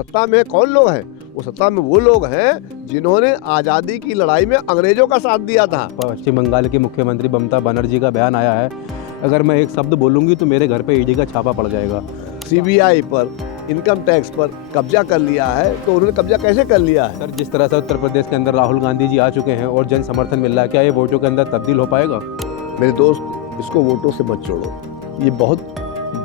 सत्ता में कौन लोग हैं? वो सत्ता में वो लोग हैं जिन्होंने आज़ादी की लड़ाई में अंग्रेजों का साथ दिया था। पश्चिम बंगाल की मुख्यमंत्री ममता बनर्जी का बयान आया है, अगर मैं एक शब्द बोलूँगी तो मेरे घर पे ईडी का छापा पड़ जाएगा। सीबीआई पर, इनकम टैक्स पर कब्जा कर लिया है, तो उन्होंने कब्जा कैसे कर लिया है? सर, जिस तरह से उत्तर प्रदेश के अंदर राहुल गांधी जी आ चुके हैं और जन समर्थन मिल रहा है, क्या ये वोटों के अंदर तब्दील हो पाएगा? मेरे दोस्त, इसको वोटों से मत जोड़ो। ये बहुत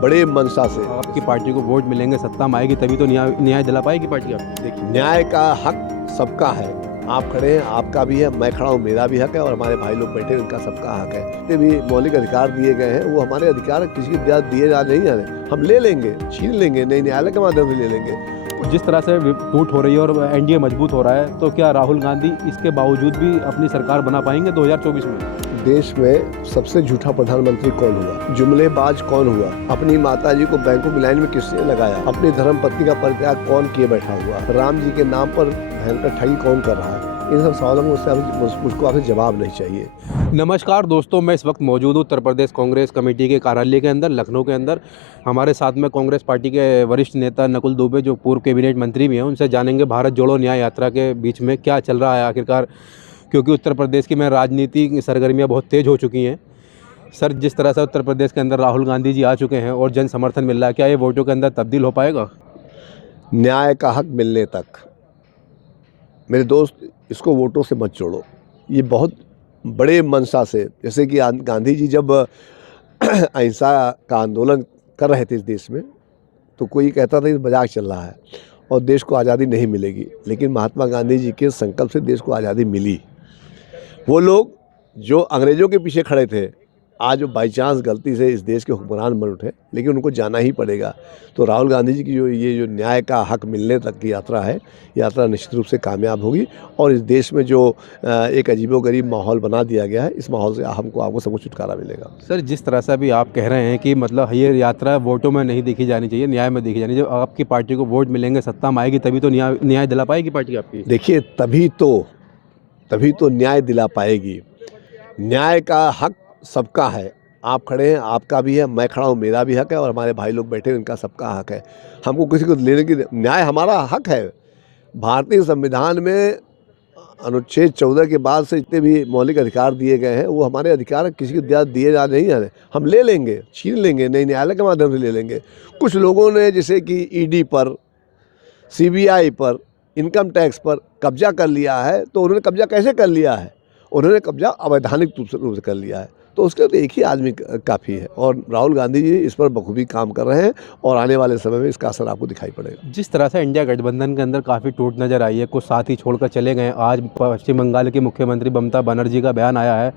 बड़े मंशा से आपकी पार्टी को वोट मिलेंगे, सत्ता में आएगी, तभी तो न्याय दिला पाएगी पार्टी आपकी। देखिए, न्याय का हक सबका है। आप खड़े हैं, आपका भी है, मैं खड़ा हूँ, मेरा भी हक है, और हमारे भाई लोग बैठे हैं, उनका सबका हक है। जितने भी मौलिक अधिकार दिए गए हैं वो हमारे अधिकार किसी को दिए जा नहीं जा रहे। हम ले लेंगे, छीन लेंगे, नई न्यायालय के माध्यम से ले लेंगे। जिस तरह से टूट हो रही है और एनडीए मजबूत हो रहा है, तो क्या राहुल गांधी इसके बावजूद भी अपनी सरकार बना पाएंगे 2024 में? देश में सबसे झूठा प्रधानमंत्री कौन हुआ? जुमलेबाज कौन हुआ? अपनी माताजी को बैंकों की लाइन में किसने लगाया? अपनी धर्म पत्नी का परित्याग कौन किए बैठा हुआ? राम जी के नाम पर भयंकर ठगी कौन कर रहा है? इन सब सवालों में मुझको आपसे जवाब नहीं चाहिए। नमस्कार दोस्तों, मैं इस वक्त मौजूद हूँ उत्तर प्रदेश कांग्रेस कमेटी के कार्यालय के अंदर, लखनऊ के अंदर। हमारे साथ में कांग्रेस पार्टी के वरिष्ठ नेता नकुल दुबे, जो पूर्व कैबिनेट मंत्री भी हैं, उनसे जानेंगे भारत जोड़ो न्याय यात्रा के बीच में क्या चल रहा है आखिरकार, क्योंकि उत्तर प्रदेश की राजनीति की सरगर्मियाँ बहुत तेज़ हो चुकी हैं। सर, जिस तरह से उत्तर प्रदेश के अंदर राहुल गांधी जी आ चुके हैं और जन समर्थन मिल रहा है, क्या ये वोटों के अंदर तब्दील हो पाएगा? न्याय का हक मिलने तक, मेरे दोस्त, इसको वोटों से मत जोड़ो। ये बहुत बड़े मंशा से, जैसे कि गांधी जी जब अहिंसा का आंदोलन कर रहे थे इस देश में, तो कोई कहता था कि मजाक चल रहा है और देश को आज़ादी नहीं मिलेगी, लेकिन महात्मा गांधी जी के संकल्प से देश को आज़ादी मिली। वो लोग जो अंग्रेज़ों के पीछे खड़े थे, आज वो बाई चांस गलती से इस देश के हुक्मरान बन उठे, लेकिन उनको जाना ही पड़ेगा। तो राहुल गांधी जी की जो न्याय का हक मिलने तक की यात्रा है, यात्रा निश्चित रूप से कामयाब होगी, और इस देश में जो एक अजीबोगरीब माहौल बना दिया गया है, इस माहौल से आपको सबको छुटकारा मिलेगा। सर, जिस तरह से अभी आप कह रहे हैं कि मतलब ये यात्रा वोटों में नहीं देखी जानी चाहिए, न्याय में देखी जानी चाहिए। आपकी पार्टी को वोट मिलेंगे, सत्ता में आएगी, तभी तो न्याय दिला पाएगी पार्टी आपकी। देखिए, तभी तो न्याय दिला पाएगी। न्याय का हक सबका है। आप खड़े हैं, आपका भी है, मैं खड़ा हूँ, मेरा भी हक है, और हमारे भाई लोग बैठे हैं, उनका सबका हक है। हमको किसी को लेने की, न्याय हमारा हक है। भारतीय संविधान में अनुच्छेद 14 के बाद से जितने भी मौलिक अधिकार दिए गए हैं वो हमारे अधिकार किसी को दिए जा नहीं जा रहे। हम ले लेंगे, छीन लेंगे, नई न्यायालय के माध्यम से ले लेंगे। कुछ लोगों ने जैसे कि ईडी पर, सीबीआई पर, इनकम टैक्स पर कब्जा कर लिया है, तो उन्होंने कब्जा कैसे कर लिया है? उन्होंने कब्जा अवैधानिक रूप से कर लिया है, तो उसके तो एक ही आदमी काफ़ी है, और राहुल गांधी जी इस पर बखूबी काम कर रहे हैं, और आने वाले समय में इसका असर आपको दिखाई पड़ेगा। जिस तरह से इंडिया गठबंधन के अंदर काफ़ी टूट नज़र आई है, कुछ साथी छोड़कर चले गए। आज पश्चिम बंगाल की मुख्यमंत्री ममता बनर्जी का बयान आया है,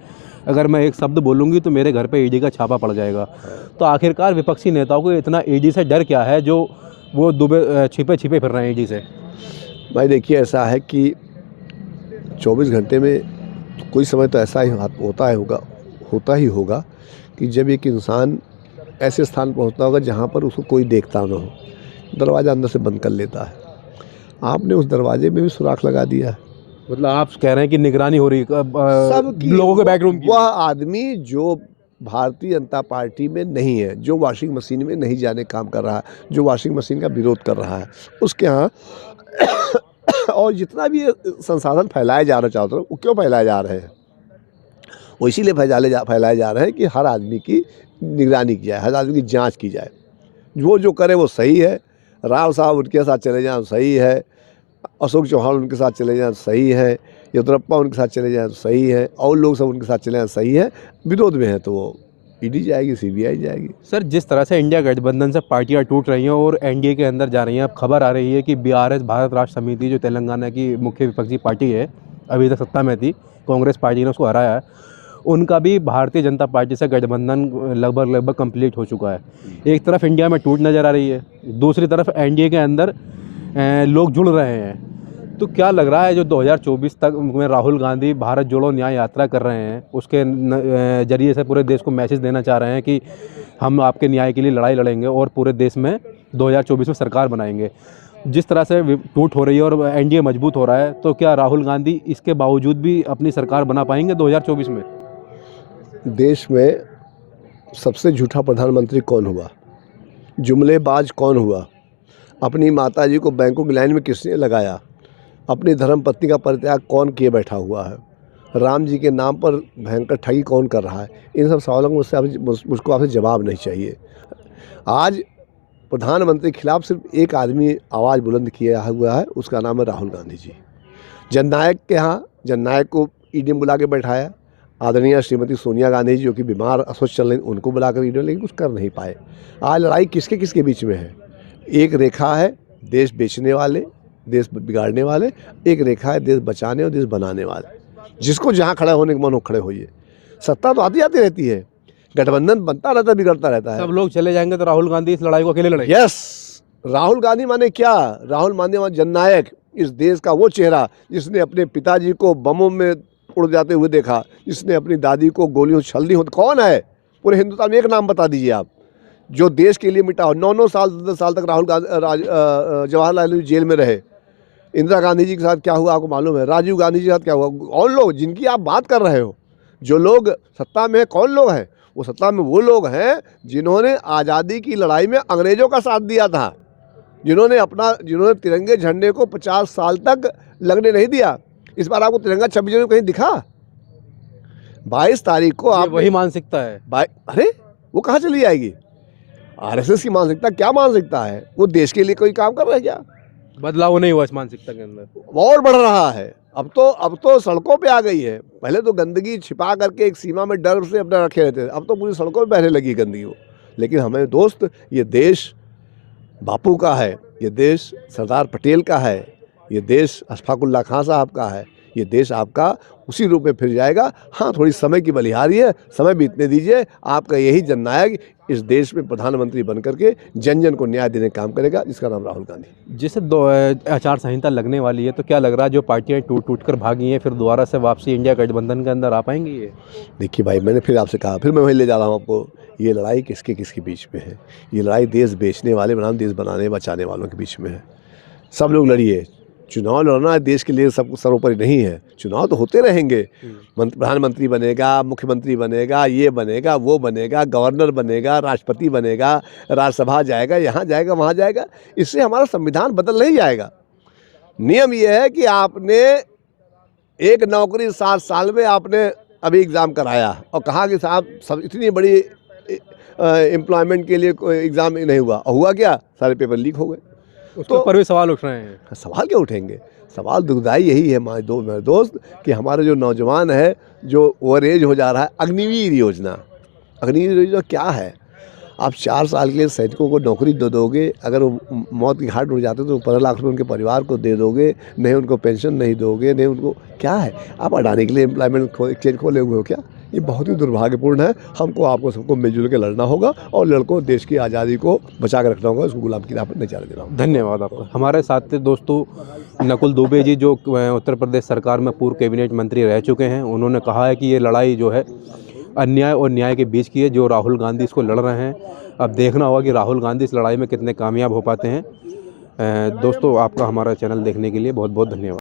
अगर मैं एक शब्द बोलूँगी तो मेरे घर पे ईडी का छापा पड़ जाएगा। तो आखिरकार विपक्षी नेताओं को इतना ईडी से डर क्या है, जो वो दुबे छिपे फिर रहे हैं ईडी से? भाई देखिए, ऐसा है कि 24 घंटे में कोई समय तो ऐसा ही होता ही होगा कि जब एक इंसान ऐसे स्थान पहुंचता होगा जहां पर उसको कोई देखता ना हो, दरवाज़ा अंदर से बंद कर लेता है। आपने उस दरवाजे में भी सुराख लगा दिया है। मतलब आप कह रहे हैं कि निगरानी हो रही है सब लोगों के बैकरूम की? वह आदमी जो भारतीय जनता पार्टी में नहीं है, जो वॉशिंग मशीन में नहीं जाने काम कर रहा है, जो वॉशिंग मशीन का विरोध कर रहा है, उसके यहाँ और जितना भी संसाधन फैलाए जा रहे चारों तरफ, वो क्यों फैलाए जा रहे हैं? वो इसीलिए फैलाए जा रहे हैं कि हर आदमी की निगरानी की जाए, हर आदमी की जांच की जाए। जो करे वो सही है। राव साहब उनके साथ चले जाएं सही है, अशोक चौहान उनके साथ चले जाएं सही है, येदियुरप्पा उनके साथ चले जाएं सही है, और लोग सब उनके साथ चले जाएं सही है। विरोध में है तो वो ईडी जाएगी, सीबीआई जाएगी। सर, जिस तरह से इंडिया गठबंधन से पार्टियां टूट रही हैं और एनडीए के अंदर जा रही हैं, अब खबर आ रही है कि बीआरएस, भारत राष्ट्र समिति, जो तेलंगाना की मुख्य विपक्षी पार्टी है, अभी तक सत्ता में थी, कांग्रेस पार्टी ने उसको हराया है, उनका भी भारतीय जनता पार्टी से गठबंधन लगभग कंप्लीट हो चुका है। एक तरफ इंडिया में टूट नज़र आ रही है, दूसरी तरफ एनडीए के अंदर लोग जुड़ रहे हैं। तो क्या लग रहा है, जो 2024 तक में राहुल गांधी भारत जोड़ो न्याय यात्रा कर रहे हैं, उसके जरिए से पूरे देश को मैसेज देना चाह रहे हैं कि हम आपके न्याय के लिए लड़ाई लड़ेंगे और पूरे देश में 2024 में सरकार बनाएंगे। जिस तरह से टूट हो रही है और एनडीए मजबूत हो रहा है, तो क्या राहुल गांधी इसके बावजूद भी अपनी सरकार बना पाएंगे 2024 में? देश में सबसे झूठा प्रधानमंत्री कौन हुआ? जुमलेबाज कौन हुआ? अपनी माताजी को बैंकों की लाइन में किसने लगाया, अपनी धर्म पत्नी का परित्याग कौन किए बैठा हुआ है, राम जी के नाम पर भयंकर ठगी कौन कर रहा है, इन सब सवालों को मुझको आपसे जवाब नहीं चाहिए। आज प्रधानमंत्री के खिलाफ सिर्फ एक आदमी आवाज़ बुलंद किया हुआ है, उसका नाम है राहुल गांधी जी। जननायक के यहाँ जननायक को ईडी में बुला के बैठाया, आदरणीय श्रीमती सोनिया गांधी जी जो कि बीमार अस्वस्थ चल रही, उनको बुलाकर ईडी में, लेकिन कुछ कर नहीं पाए। आज लड़ाई किसके किसके बीच में है? एक रेखा है देश बेचने वाले, देश बिगाड़ने वाले, एक रेखा है देश बचाने और देश बनाने वाले। जिसको जहाँ खड़ा होने के मन हो खड़े होइए। सत्ता तो आती आती रहती है, गठबंधन बनता रहता है, बिगड़ता रहता है। सब लोग चले जाएंगे तो राहुल गांधी इस लड़ाई को अकेले लड़ेंगे। यस, राहुल गांधी माने क्या? राहुल गांधी माने जननायक, इस देश का वो चेहरा जिसने अपने पिताजी को बमों में उड़ जाते हुए देखा, जिसने अपनी दादी को गोलियों से छलनी होती। कौन है पूरे हिंदुस्तान में? एक नाम बता दीजिए आप जो देश के लिए मिटा हो। 9 साल 10 साल तक राहुल गांधी जवाहरलाल नेहरू जेल में रहे। इंदिरा गांधी जी के साथ क्या हुआ आपको मालूम है? राजीव गांधी जी के साथ क्या हुआ? कौन लोग जिनकी आप बात कर रहे हो, जो लोग सत्ता में है, कौन लोग हैं? वो सत्ता में वो लोग हैं जिन्होंने आज़ादी की लड़ाई में अंग्रेजों का साथ दिया था, जिन्होंने तिरंगे झंडे को 50 साल तक लगने नहीं दिया। इस बार आपको तिरंगा 26 जनवरी कहीं दिखा? 22 तारीख को आप वही मानसिकता है। अरे वो कहाँ चली जाएगी? आरएसएस की मानसिकता क्या मानसिकता है? वो देश के लिए कोई काम कर रहा है क्या? बदलाव नहीं हुआ इस मानसिकता के अंदर, और बढ़ रहा है। अब तो सड़कों पे आ गई है। पहले तो गंदगी छिपा करके एक सीमा में डर से अपना रखे रहते थे, अब तो पूरी सड़कों पे बहने लगी गंदगी वो। लेकिन हमें दोस्त, ये देश बापू का है, ये देश सरदार पटेल का है, ये देश अशफाकुल्ला खां साहब का है, ये देश आपका उसी रूप में फिर जाएगा। हाँ, थोड़ी समय की बलिहारी है, समय बीतने दीजिए। आपका यही जननायक इस देश में प्रधानमंत्री बन करके जन जन को न्याय देने का काम करेगा, जिसका नाम राहुल गांधी। जैसे आचार संहिता लगने वाली है, तो क्या लग रहा है जो पार्टियां टूट कर भागी हैं फिर दोबारा से वापसी इंडिया गठबंधन के अंदर आ पाएंगी ये? देखिए भाई, मैंने फिर आपसे कहा, फिर मैं वहीं ले जा रहा हूँ आपको। ये लड़ाई किसके किसके बीच में है? ये लड़ाई देश बेचने वाले बनाम देश बनाने बचाने वालों के बीच में है। सब लोग लड़िए। चुनाव लड़ना देश के लिए सब सर्वोपरि नहीं है। चुनाव तो होते रहेंगे, प्रधानमंत्री बनेगा, मुख्यमंत्री बनेगा, ये बनेगा, वो बनेगा, गवर्नर बनेगा, राष्ट्रपति बनेगा, राज्यसभा जाएगा, यहाँ जाएगा, वहाँ जाएगा। इससे हमारा संविधान बदल नहीं जाएगा। नियम ये है कि आपने एक नौकरी 7 साल में आपने अभी एग्ज़ाम कराया और कहा कि साहब सब इतनी बड़ी एम्प्लॉयमेंट के लिए कोई एग्ज़ाम नहीं हुआ, और हुआ क्या? सारे पेपर लीक हो गए। उसके ऊपर भी सवाल उठ रहे हैं। सवाल क्या उठेंगे? सवाल दुखदाई यही है मेरे दोस्त कि हमारे जो नौजवान है, जो ओवर एज हो जा रहा है। अग्निवीर योजना क्या है? आप 4 साल के लिए सैनिकों को नौकरी दे दोगे, अगर वो मौत की घाट उड़ जाते तो 15 लाख रुपये उनके परिवार को दे दोगे, नहीं उनको पेंशन नहीं दोगे, नहीं उनको क्या है? आप अडानी के लिए एम्प्लॉयमेंट एक्सचेंज खोले हुए हो क्या? ये बहुत ही दुर्भाग्यपूर्ण है। हमको आपको सबको मिलजुल के लड़ना होगा और लड़कों देश की आज़ादी को बचा कर रखना होगा, उसको गुलाम की राह पर नहीं जाने देना होगा। धन्यवाद आपका। हमारे साथ थे दोस्तों नकुल दुबे जी, जो उत्तर प्रदेश सरकार में पूर्व कैबिनेट मंत्री रह चुके हैं। उन्होंने कहा है कि ये लड़ाई जो है अन्याय और न्याय के बीच की है, जो राहुल गांधी इसको लड़ रहे हैं। अब देखना होगा कि राहुल गांधी इस लड़ाई में कितने कामयाब हो पाते हैं। दोस्तों, आपका हमारा चैनल देखने के लिए बहुत बहुत धन्यवाद।